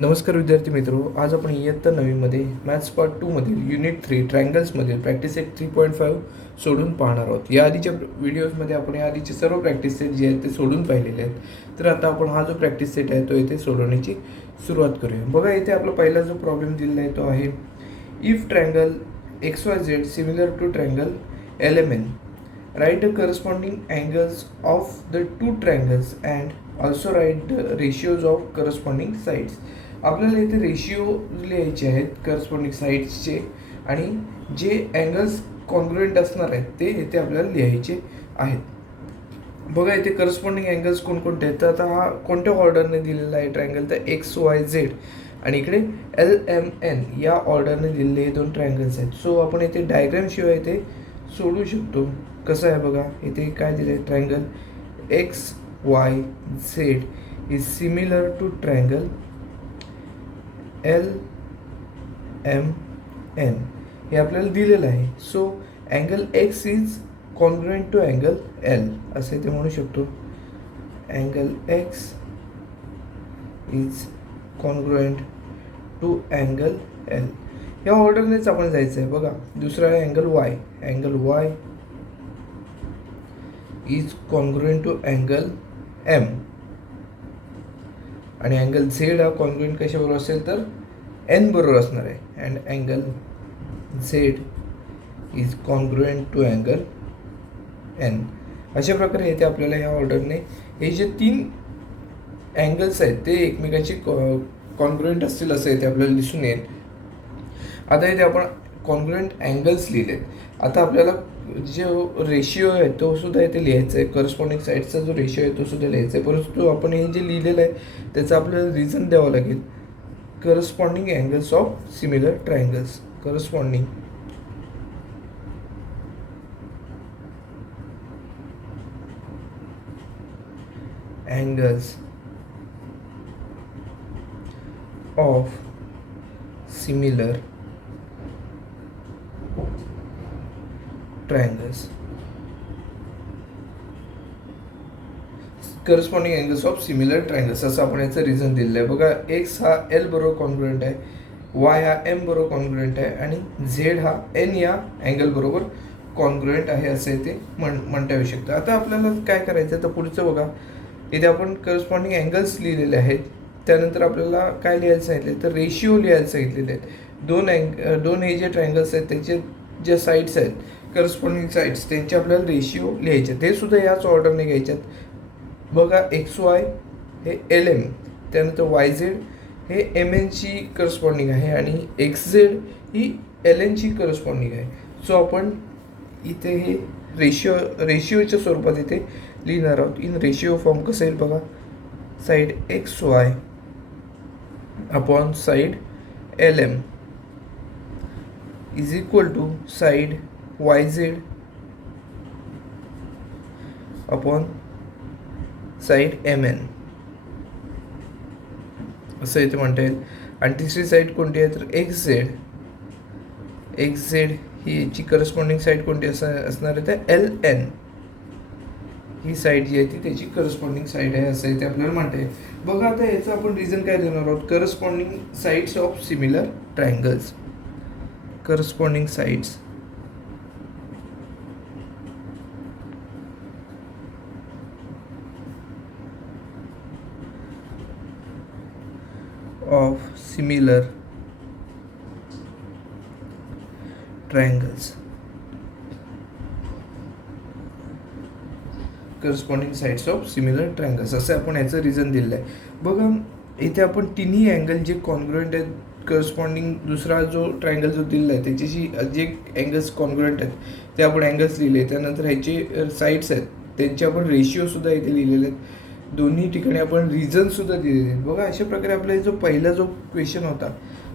नमस्कार विद्यार्थी मित्रो, आज आपण इयत्ता 9वीमध्ये मॅथ्स पार्ट 2 मधील युनिट 3 ट्रायंगल्समधील प्रॅक्टिस सेट 3.5 सोडून पाहणार आहोत. या आधीच्या व्हिडिओजमध्ये आपण या आधीचे सर्व प्रॅक्टिस सेट जे आहेत ते सोडून पाहिलेले आहेत. तर आता आपण हा जो प्रॅक्टिस सेट आहे तो इथे सोडवण्याची सुरुवात करूया. बघा, इथे आपला पहिला जो प्रॉब्लेम दिलेला आहे तो आहे if triangle XYZ similar to triangle LMN, write the corresponding angles of the two triangles and also write the ratios of corresponding sides. आपल्याला इथे रेशिओ लिहायचे आहेत करस्पॉन्डिंग साईड्सचे आणि जे अँगल्स कॉन्ग्रुएंट असणार आहेत ते इथे आपल्याला लिहायचे आहेत. बघा, इथे करस्पॉन्डिंग अँगल्स कोणकोणते आहेत. तर आता हा कोणत्या ऑर्डरने दिलेला आहे ट्रायंगल, तर XYZ आणि इकडे LMN या ऑर्डरने दिलेले हे दोन ट्रायंगल्स आहेत. सो आपण इथे डायग्राम शिवाय इथे सोडू शकतो. कसं आहे बघा, इथे काय दिलं आहे, triangle XYZ is similar to triangle LMN हे आपल्याला दिलेलं आहे. So angle X is congruent to angle L असे ते म्हणू शकतो. Angle X is congruent to angle L या ऑर्डरनेच आपण जायचं आहे. बघा, दुसरा आहे angle Y. Angle Y is congruent to angle M आणि अँगल Z हा कॉन्ग्रुएंट कशाबरोबर असेल तर N बरोबर असणार आहे. And angle Z is congruent to angle N. अशा प्रकारे इथे आपल्याला या ऑर्डरने हे जे तीन अँगल्स आहेत ते एकमेकांची कॉन्ग्रुएंट असतील असं इथे आपल्याला दिसून येईल. आता इथे आपण कॉन्ग्रुएंट अँगल्स लिहिलेत. आता आपल्याला जो रेशिओ आहे तो सुद्धा इथे लिहायचा आहे. करस्पॉन्डिंग साईडचा जो रेशिओ आहे तो सुद्धा लिहायचा आहे. परंतु आपण हे जे लिहिलेलं आहे त्याचं आपल्याला रिझन द्यावं लागेल. Corresponding angles of similar triangles. Corresponding angles of similar triangles. Corresponding angles of similar triangles असं आपण याचं रिझन दिलेलं आहे. बघा, X हा L बरोबर कॉन्ग्रुएंट आहे, Y हा M बरोबर कॉन्ग्रुएंट आहे आणि Z हा N या अँगल बरोबर कॉन्ग्रुएंट आहे असे ते म्हणता येऊ शकतं. आता आपल्याला काय करायचं आहे तर पुढचं बघा, इथे आपण करस्पॉन्डिंग अँगल्स लिहिलेले आहेत. त्यानंतर आपल्याला काय लिहायला सांगितले तर रेशिओ लिहायला सांगितलेले आहेत. दोन हे जे ट्रायंगल्स आहेत त्याचे ज्या साईड्स आहेत करस्पॉन्डिंग साईड्स त्यांचे आपल्याला रेशिओ लिहायचे. ते सुद्धा याच ऑर्डरने घ्यायच्यात. बघा, XY हे LM, त्यानंतर YZ हे MNची करस्पॉन्डिंग आहे आणि XZ ही LNची करस्पॉन्डिंग आहे. सो आपण इथे हे रेशिओच्या स्वरूपात इथे लिहिणार आहोत. इन रेशिओ फॉर्म कसं येईल बघा, side XY upon side LM is equal to side YZ upon side MN असं इथे म्हणता येईल. आणि तिसरी साईड कोणती आहे तर XZ ही याची करस्पॉन्डिंग साईड कोणती असणार आहे तर LN ही साईड जी आहे ती त्याची करस्पॉन्डिंग साईड आहे असं इथे आपल्याला म्हणता येईल. बघा, आता याचं आपण रिझन काय देणार आहोत, corresponding sides of similar triangles. Corresponding sides of similar triangles. Corresponding sides of similar triangles असं आपण याचं रिझन दिलेलं आहे. बघा, इथे आपण तिन्ही अँगल जे कॉन्ग्रुएंट आहेत करस्पॉन्डिंग दुसरा जो ट्रायंगल जो दिलेला आहे त्याच्याशी जे अँगल्स कॉन्ग्रुएंट आहेत ते आपण अँगल्स लिहिले. त्यानंतर ह्याचे साईड्स आहेत त्यांचे आपण रेशिओसुद्धा इथे लिहिलेले आहेत. दोन्ही ठिकाणी आपण रिझनसुद्धा दिलेले आहेत. बघा, अशा प्रकारे आपला जो पहिला जो क्वेश्चन होता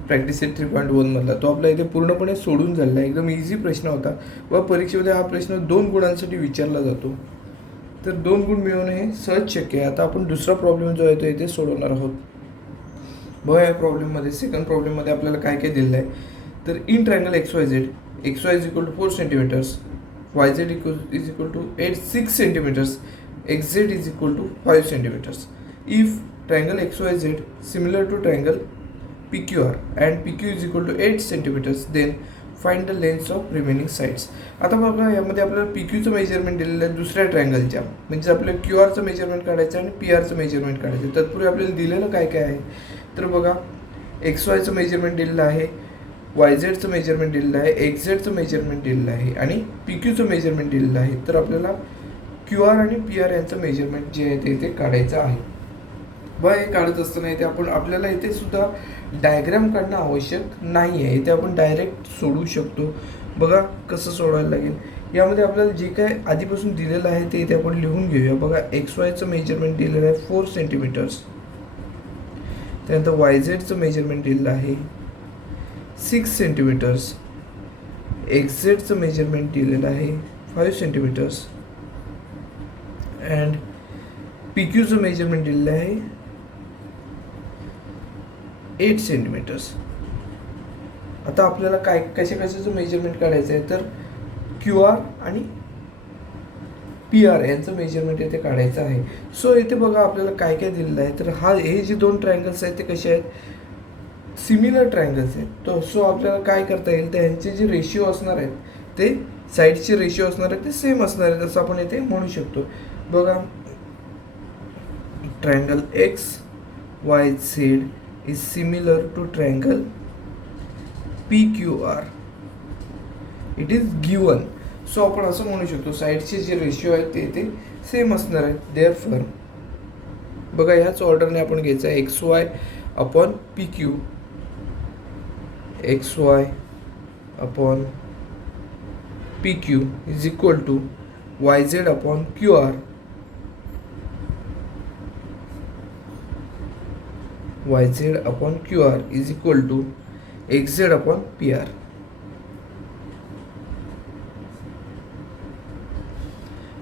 प्रॅक्टिस सेट 3.1 मधला तो आपला इथे पूर्णपणे सोडून झालेला आहे. एकदम इझी प्रश्न होता व परीक्षेमध्ये हा प्रश्न 2 गुणांसाठी विचारला जातो. तर 2 गुण मिळवणे हे सहज शक्य आहे. आता आपण दुसरा प्रॉब्लेम जो आहे तो इथे सोडवणार आहोत. बघा, या प्रॉब्लेममध्ये सेकंड प्रॉब्लेममध्ये आपल्याला काय काय दिलेलं आहे तर in triangle XYZ XY is equal to 4 centimetres, YZ is equal to 6 centimeters, XZ is equal to 5 centimeters. If triangle XYZ similar to triangle PQR and PQ is equal to 8 centimeters, then find the lengths of remaining sides. आता बघा यामध्ये आपल्याला PQचं measurement दिलेलं आहे दुसऱ्या ट्रायंगलच्या, म्हणजे आपल्याला QRचं measurement काढायचं आणि PRचं मेजरमेंट काढायचं. तत्पूर्वी आपल्याला दिलेलं काय काय आहे तर बघा XYचं मेजरमेंट दिलेलं आहे, YZचं मेजरमेंट दिलेलं आहे, XZचं मेजरमेंट दिलेलं आहे आणि PQचं मेजरमेंट दिलेलं आहे. तर आपल्याला QR आणि PR यांचं मेजरमेंट जे आहे ते काढायचं आहे. बघा हे काढत असताना इथे आपल्याला इथे सुद्धा डायग्राम काढणं आवश्यक नाही आहे, इथे आपण डायरेक्ट सोडवू शकतो. बघा कसं सोडवायला लागेल. यामध्ये आपल्याला जे काय आधीपासून दिलेलं आहे ते इथे आपण लिहून घेऊया. बघा XYचं मेजरमेंट दिलेलं आहे 4 सेंटीमीटर्स, त्यानंतर YZचं मेजरमेंट दिलेलं आहे 6 सेंटीमीटर्स, XZचं मेजरमेंट दिलेलं आहे 5 सेंटीमीटर्स अँड PQचं मेजरमेंट दिलेलं आहे 8 सेंटीमीटर्स. आता आपल्याला कशाचं मेजरमेंट काढायचं आहे तर QR आणि PR यांचं मेजरमेंट इथे काढायचं आहे. सो इथे बघा आपल्याला काय काय दिलेलं आहे तर हे जे दोन ट्रायंगल्स आहेत ते कसे आहेत, सिमिलर ट्रायंगल्स आहेत. तो सो आपल्याला काय करता येईल तर यांचे जे रेशिओ असणार आहेत ते साईडचे रेशिओ असणार आहेत ते सेम असणार आहेत असं आपण इथे म्हणू शकतो. बघा triangle XYZ is similar to triangle PQR. It is given. So आपण असं म्हणू शकतो साईडचे जे रेशिओ आहेत ते सेम असणार आहेत. देअरफॉर बघा ह्याच ऑर्डरने आपण घ्यायचं आहे XY upon PQ, XY upon PQ is equal to YZ upon QR, YZ upon QR is equal to XZ upon PR.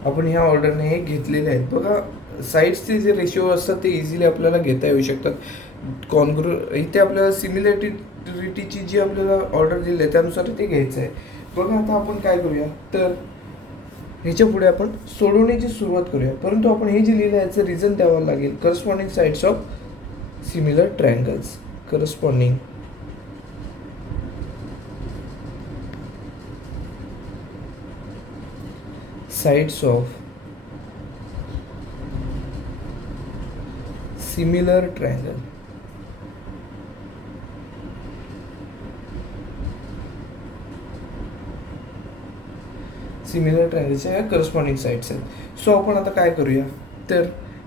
आपण ह्या ऑर्डरने हे घेतलेले आहेत. बघा साईड्सचे जे रेशिओ असतात ते इझिली आपल्याला घेता येऊ शकतात. इथे आपल्याला सिमिलॅरिटीची जी आपल्याला ऑर्डर दिली आहे त्यानुसार ते घ्यायचं आहे. बघा आता आपण काय करूया तर ह्याच्या पुढे आपण सोडवण्याची सुरुवात करूया, परंतु आपण हे जे लिहिलं आहे याचं रिझन द्यावं लागेल. Corresponding sides of similar triangles, corresponding sides of similar triangle. Similar ट्रायंगलच्या ह्या करस्पॉन्डिंग साईड्स आहेत. सो आपण आता काय करूया तर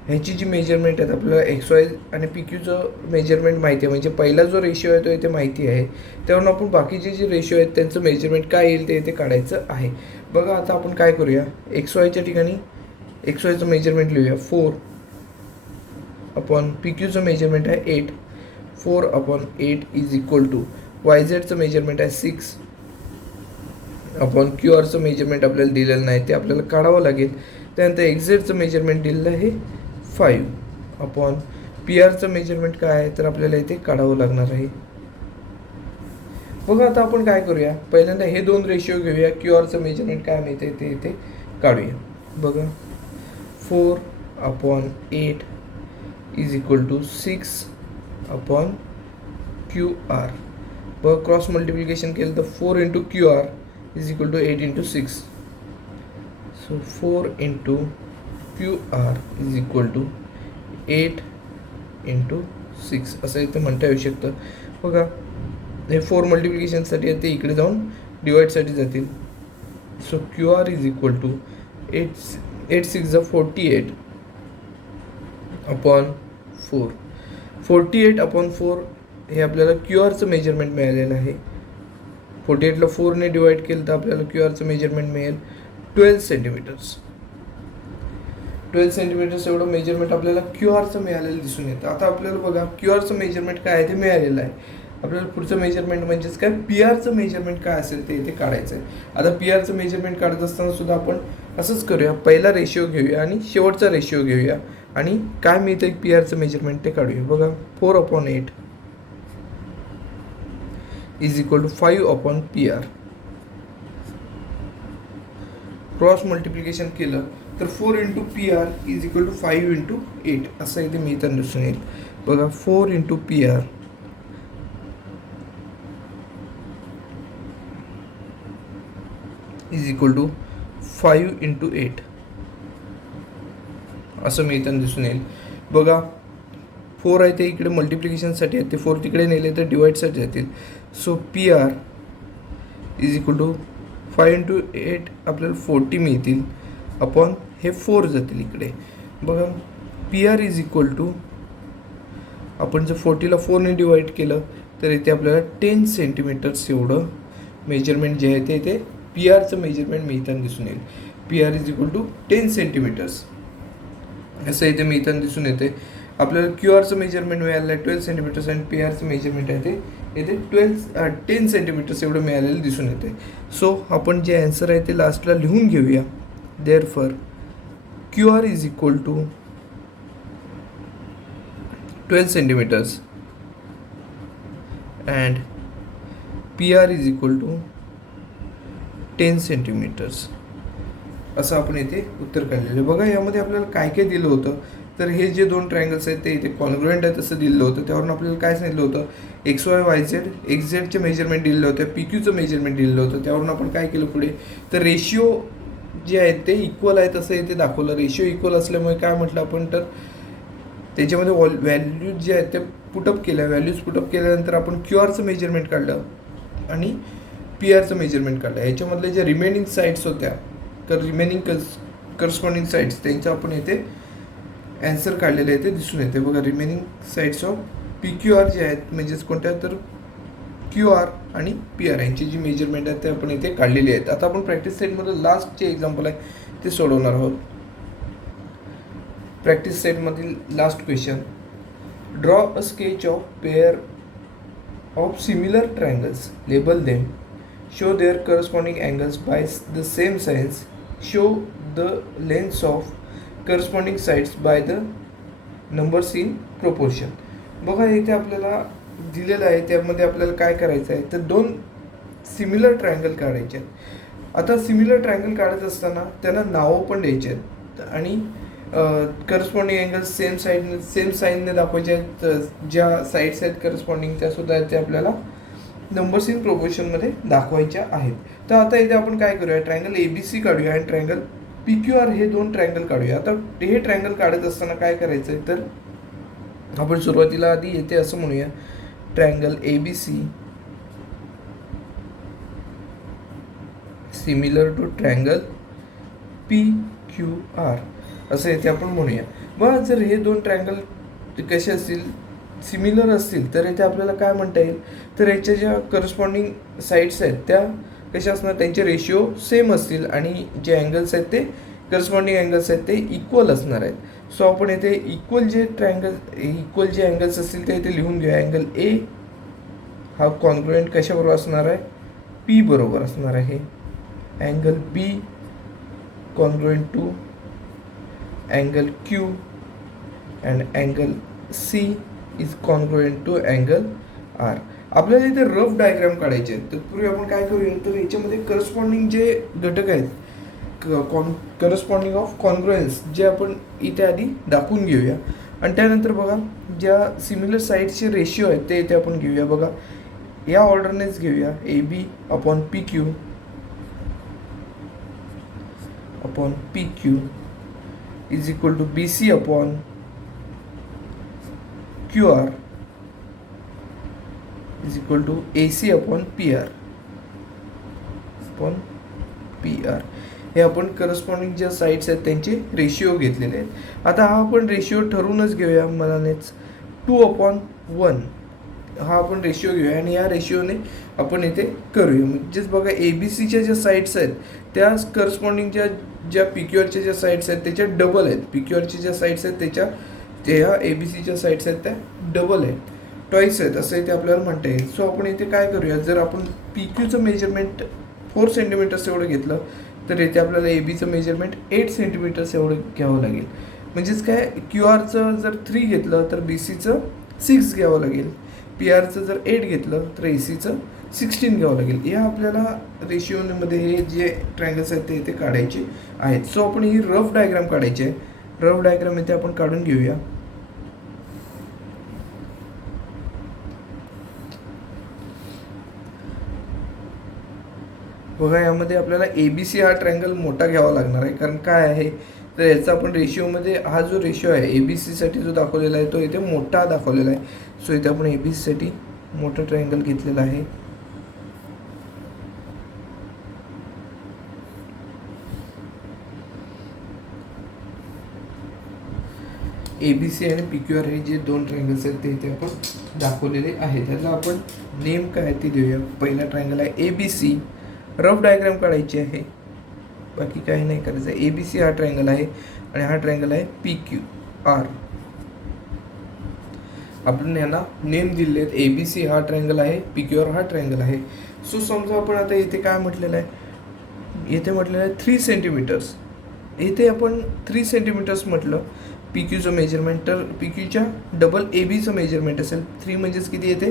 ह्याची जी मेजरमेंट आहेत आपल्याला XY आणि PQचं मेजरमेंट माहिती आहे, म्हणजे पहिला जो रेशिओ आहे तो इथे माहिती आहे, त्यावरून आपण बाकीचे जे रेशिओ आहेत त्यांचं मेजरमेंट काय येईल ते इथे काढायचं आहे. बघा आता आपण काय करूया XYच्या ठिकाणी XYचं मेजरमेंट लिहूया 4 अपॉन PQचं मेजरमेंट आहे 8, 4 अपॉन 8 इज इक्वल टू YZचं मेजरमेंट आहे 6 अपॉन QRचं मेजरमेंट आपल्याला दिलेलं नाही ते आपल्याला काढावं लागेल. त्यानंतर XZचं मेजरमेंट दिलेलं आहे 5 अपॉन PRचं मेजरमेंट काय आहे तर आपल्याला इथे काढावं लागणार आहे. बघा आता आपण काय करूया पहिल्यांदा हे दोन रेशिओ घेऊया, QRचं मेजरमेंट काय मिळते ते इथे काढूया. बघा 4 upon 8 is equal to 6 upon QR. बघा क्रॉस मल्टिप्लिकेशन केलं तर 4 into QR is equal to 8 into 6. So 4 into QR is equal to 8 into 6 असं इथे म्हणता येऊ शकतं. बघा हे 4 मल्टिप्लिकेशनसाठी आहे ते इकडे जाऊन डिवाईडसाठी जातील. So QR is equal to 8 6 48 upon 4. 48 upon 4 हे आपल्याला QRचं मेजरमेंट मिळालेलं आहे. 48ला 4ने डिवाईड केलं तर आपल्याला QRचं मेजरमेंट मिळेल 12 सेंटीमीटर्स. 12 सेंटीमीटर्स एवढं मेजरमेंट आपल्याला QRचं मिळालेलं दिसून येतं. आता आपल्याला बघा QRचं मेजरमेंट काय आहे ते मिळालेलं आहे. आपल्याला पुढचं मेजरमेंट म्हणजेच काय PRचं मेजरमेंट काय असेल ते इथे काढायचं आहे. आता PRचं मेजरमेंट काढत असताना सुद्धा आपण असंच करूया, पहिला रेशिओ घेऊया आणि शेवटचा रेशिओ घेऊया आणि काय मिळतं PRचं मेजरमेंट ते काढूया. बघा 4 upon 8 is equal to 5 upon PR. Cross multiplication केलं तर 4 into P R is equal to 5 into 8 असं इथे मिळताना दिसून येईल बघा. 4 into P R is equal to 5 into 8 असं मिळताना दिसून येईल बघा. 4 आहे ते इकडे मल्टिप्लिकेशनसाठी आहे, ते 4 तिकडे नेले तर डिवाईडसाठी जातील. So P R is equal to 5 into 8 आपल्याला 40 मिळतील अपॉन हे 4 जातील इकडे बघा. P R is equal to आपण जर 40ला 4ने डिवाईड केलं तर इथे आपल्याला 10 सेंटीमीटर्स एवढं मेजरमेंट जे आहे ते इथे पी आरचं मेजरमेंट मिळताना दिसून येईल. P R is equal to 10 centimetres असं इथे मिळताना दिसून येते. आपल्याला क्यू आरचं मेजरमेंट मिळालं आहे 12 सेंटीमीटर्स आणि पी आरचं मेजरमेंट आहे ते इथे 10 सेंटीमीटर्स एवढं मिळालेलं दिसून येते. सो आपण जे ॲन्सर आहे ते लास्टला लिहून घेऊया. Therefore Q R is equal to 12 centimetres and P R is equal to 10 centimetres असं आपण इथे उत्तर काढलेलं आहे बघा. यामध्ये आपल्याला काय काय दिलं होतं तर हे जे दोन ट्रायंगल्स आहेत ते इथे कॉन्ग्रुएंट आहेत असं दिलं होतं. त्यावरून आपल्याला काय सांगितलं होतं X Y Y Z X झेडचे मेजरमेंट दिलेलं होतं, पी क्यूचं मेजरमेंट दिलेलं होतं. त्यावरून आपण काय केलं पुढे तर रेशिओ जे आहेत ते इक्वल आहेत असं इथे दाखवलं. रेशिओ इक्वल असल्यामुळे काय म्हटलं आपण तर त्याच्यामध्ये व्हॅल्यूज जे आहेत ते पुटअप केल्या. व्हॅल्यूज पुटअप केल्यानंतर आपण क्यू आरचं मेजरमेंट काढलं आणि पी आरचं मेजरमेंट काढलं. याच्यामधल्या ज्या रिमेनिंग साईड्स होत्या तर रिमेनिंग करस्पॉन्डिंग साईड्स त्यांचं आपण इथे ॲन्सर काढलेले आहे ते दिसून येते बघा. Remaining sides of P Q R जे आहेत म्हणजेच कोणत्या तर क्यू आर आणि पी आर यांची जी मेजरमेंट आहेत ते आपण इथे काढलेली आहेत. आता आपण प्रॅक्टिस सेटमध्ये लास्ट जे एक्झाम्पल आहे ते सोडवणार आहोत. प्रॅक्टिस सेटमधील last question. Draw a sketch of pair of similar triangles, label them, show their corresponding angles by the same signs, show the lengths of corresponding sides by the numbers in proportion. बघा इथे आपल्याला दिलेलं आहे त्यामध्ये आपल्याला काय करायचं आहे तर दोन सिमिलर ट्रायंगल काढायचे आहेत. आता सिमिलर ट्रायंगल काढत असताना त्यांना नावं पण द्यायचे आहेत आणि करस्पॉन्डिंग अँगल्स सेम साईनने दाखवायचे आहेत. ज्या साईड्स आहेत करस्पॉन्डिंग त्यासुद्धा ते आपल्याला नंबर्स इन प्रोपोर्शनमध्ये दाखवायच्या आहेत. तर आता इथे आपण काय करूया ट्रायंगल ए बी सी काढूया आणि ट्रायंगल पी क्यू आर हे दोन ट्रायंगल काढूया. आता हे ट्रायंगल काढत असताना काय करायचं आहे तर आपण सुरुवातीला आधी येते असं म्हणूया triangle A B C similar to triangle P Q R असं येथे आपण म्हणूया. बघा जर हे दोन ट्रायंगल कसे असतील सिमिलर असतील तर इथे आपल्याला काय म्हणता येईल तर याच्या ज्या करस्पॉन्डिंग साईड्स आहेत त्या कशा असणार त्यांचे रेशिओ सेम असतील आणि जे अँगल्स आहेत ते करस्पॉन्डिंग अँगल्स आहेत ते इक्वल असणार आहेत. सो आपण इथे इक्वल जे अँगल्स असतील ते इथे लिहून घेऊया. अँगल ए हा कॉन्ग्रुएंट कशाबरोबर असणार आहे पी बरोबर असणार आहे. Angle B congruent to angle Q and angle C is congruent to angle R. आपल्याला इथे रफ डायग्राम काढायचे आहेत. तर पूर्वी आपण काय करूया तर याच्यामध्ये करस्पॉन्डिंग जे घटक आहेत करस्पॉन्डिंग ऑफ कॉन्ग्रुएन्स जे आपण इथे आधी दाखवून घेऊया आणि त्यानंतर बघा ज्या सिमिलर साईड्सचे रेशिओ आहेत ते इथे आपण घेऊया. बघा या ऑर्डरनेच घेऊया. A B upon P Q upon P Q is equal to B C upon Q R is equal to A C upon P R हे आपण करस्पॉन्डिंग ज्या साईड्स आहेत त्यांचे रेशिओ घेतलेले आहेत. आता हा आपण रेशिओ ठरवूनच घेऊया मनानेच 2/1 हा आपण रेशिओ घेऊया आणि या रेशिओने आपण इथे करूया. म्हणजेच बघा ए बी सीच्या ज्या साईड्स आहेत त्या करस्पॉन्डिंगच्या ज्या पी क्यू आरच्या ज्या साईड्स आहेत त्याच्या डबल आहेत. पी क्यू आरच्या ज्या साईड्स आहेत त्याच्या ज्या ए बी सीच्या साईड्स आहेत त्या डबल आहेत, टॉईस आहेत असं इथे आपल्याला म्हणता येईल. सो आपण इथे काय करूया जर आपण पी क्यूचं मेजरमेंट 4 सेंटीमीटर्स एवढं घेतलं तर इथे आपल्याला ए बीचं मेजरमेंट 8 सेंटीमीटर्स एवढं घ्यावं लागेल. म्हणजेच काय क्यू आरचं जर 3 घेतलं तर बी सीचं 6 घ्यावं लागेल. पी आरचं जर 8 घेतलं तर ए सीचं 16 घ्यावं लागेल. या आपल्याला रेशिओमध्ये हे जे ट्रायंगल्स आहेत ते इथे काढायचे आहेत. सो आपण ही रफ डायग्राम काढायची आहे. रफ डायग्राम इथे आपण काढून घेऊया. बघा, यामध्ये आपल्याला ABC हा ट्रायंगल मोठा घ्यावा लागणार आहे. कारण काय आहे तर याचा आपण रेशिओमध्ये हा जो रेशिओ आहे ABC साठी जो दाखवलेला आहे तो इथे मोठा दाखवलेला आहे. सो इथे आपण ABC साठी मोठा ट्रायंगल घेतलेला आहे. ABC आणि PQR हे जे दोन ट्रायंगल्स आहेत ते इथे आपण दाखवलेले आहेत. त्याला आपण नेम काय ते देऊया. पहिला ट्रायंगल आहे ABC. रफ डायग्राम काढायची आहे, बाकी काही नाही करायचं. ABC हा ट्रायंगल आहे आणि हा ट्रायंगल आहे PQR. आपण यांना नेम दिले आहेत. ABC हा ट्रायंगल आहे, PQR हा ट्रायंगल आहे. सो समजा आपण आता इथे काय म्हटलेलं आहे, इथे म्हटलेलं आहे 3 सेंटीमीटर्स. इथे आपण 3 सेंटीमीटर्स म्हटलं PQचं मेजरमेंट, तर PQच्या डबल ABचं मेजरमेंट असेल. 3 म्हणजेच किती येते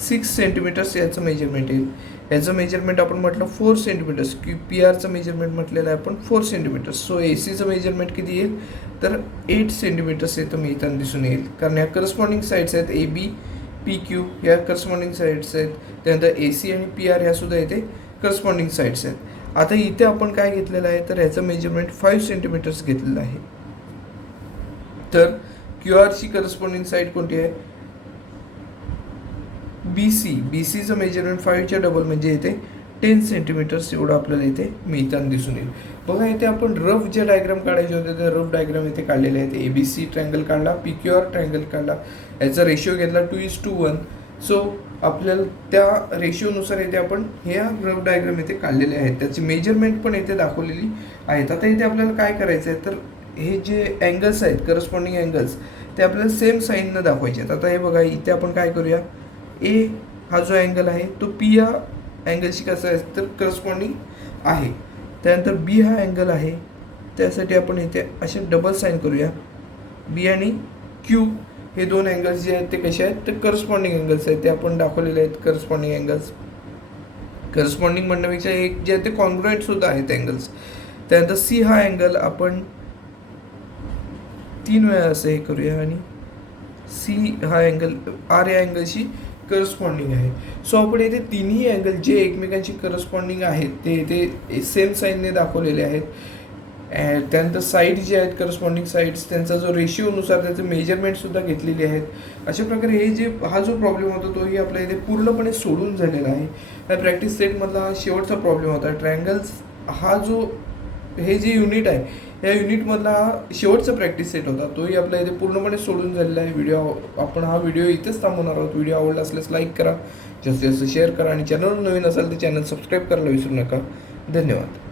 6 सेंटीमीटर्स याचं मेजरमेंट येईल. याचं मेजरमेंट आपण म्हटलं 4 सेंटीमीटर्स. PRचं मेजरमेंट म्हटलेलं आहे आपण 4 सेंटीमीटर्स. सो ACचं मेजरमेंट किती येईल तर 8 सेंटीमीटर्स येतं मी इथं दिसून येईल. कारण या करस्पॉन्डिंग साईड्स आहेत AB PQ या करस्पॉन्डिंग साईड्स आहेत. त्यानंतर AC आणि PR ह्या सुद्धा इथे करस्पॉन्डिंग साईड्स आहेत. आता इथे आपण काय घेतलेलं आहे तर ह्याचं मेजरमेंट 5 सेंटीमीटर्स घेतलेलं आहे. तर QRची करस्पॉन्डिंग साईड कोणती आहे BCचं मेजरमेंट 5च्या डबल म्हणजे इथे 10 सेंटीमीटर्स एवढं आपल्याला इथे मिळताना दिसून येईल. बघा, इथे आपण रफ जे डायग्राम काढायचे होते ते रफ डायग्राम इथे काढलेले आहेत. ABC ट्रायंगल काढला, PQR ट्रायंगल काढला, याचा रेशिओ घेतला 2:1. सो आपल्याला त्या रेशिओनुसार इथे आपण ह्या रफ डायग्राम इथे काढलेले आहेत. त्याची मेजरमेंट पण इथे दाखवलेली आहेत. आता इथे आपल्याला काय करायचं आहे तर हे जे अँगल्स आहेत करस्पॉन्डिंग अँगल्स ते आपल्याला सेम साईननं दाखवायचे आहेत. आता हे बघा, इथे आपण काय करूया, A हा जो अँगल आहे तो P या अँगलशी कसा आहे तर करस्पॉन्डिंग आहे. त्यानंतर B हा अँगल आहे, त्यासाठी आपण इथे असे डबल साईन करूया. B आणि Q हे दोन अँगल्स जे आहेत ते कसे आहेत तर करस्पॉन्डिंग अँगल्स आहेत. ते आपण दाखवलेले आहेत करस्पॉन्डिंग अँगल्स. करस्पॉन्डिंग म्हणण्यापेक्षा एक जे आहे ते कॉन्ग्रुएंट सुद्धा आहेत अँगल्स. त्यानंतर C हा अँगल आपण 3 वेळा असं हे करूया आणि C हा अँगल R या अँगलशी करस्पॉन्डिंग आहे. सो आपण इथे तिन्ही अँगल जे एकमेकांशी करस्पॉन्डिंग आहेत ते इथे सेम साईनने दाखवलेले आहेत. त्यानंतर साईड जे आहेत करस्पॉन्डिंग साईड्स त्यांचा जो रेशिओनुसार त्याचे मेजरमेंटसुद्धा घेतलेले आहेत. अशा प्रकारे हा जो प्रॉब्लेम होता तोही आपल्या इथे पूर्णपणे सोडून झालेला आहे. या प्रॅक्टिस सेटमधला हा शेवटचा प्रॉब्लेम होता. ट्रायंगल्स हा जो हे जे युनिट आहे या युनिटमधला हा शेवटचा प्रॅक्टिस सेट होता. तोही आपल्या इथे पूर्णपणे सोडून झालेला आहे. आपण हा व्हिडिओ इथेच थांबवणार आहोत. व्हिडिओ आवडला असल्यास लाईक करा, जास्तीत जास्त शेअर करा आणि चॅनलवर नवीन असाल तर चॅनल सबस्क्राईब करायला विसरू नका. धन्यवाद.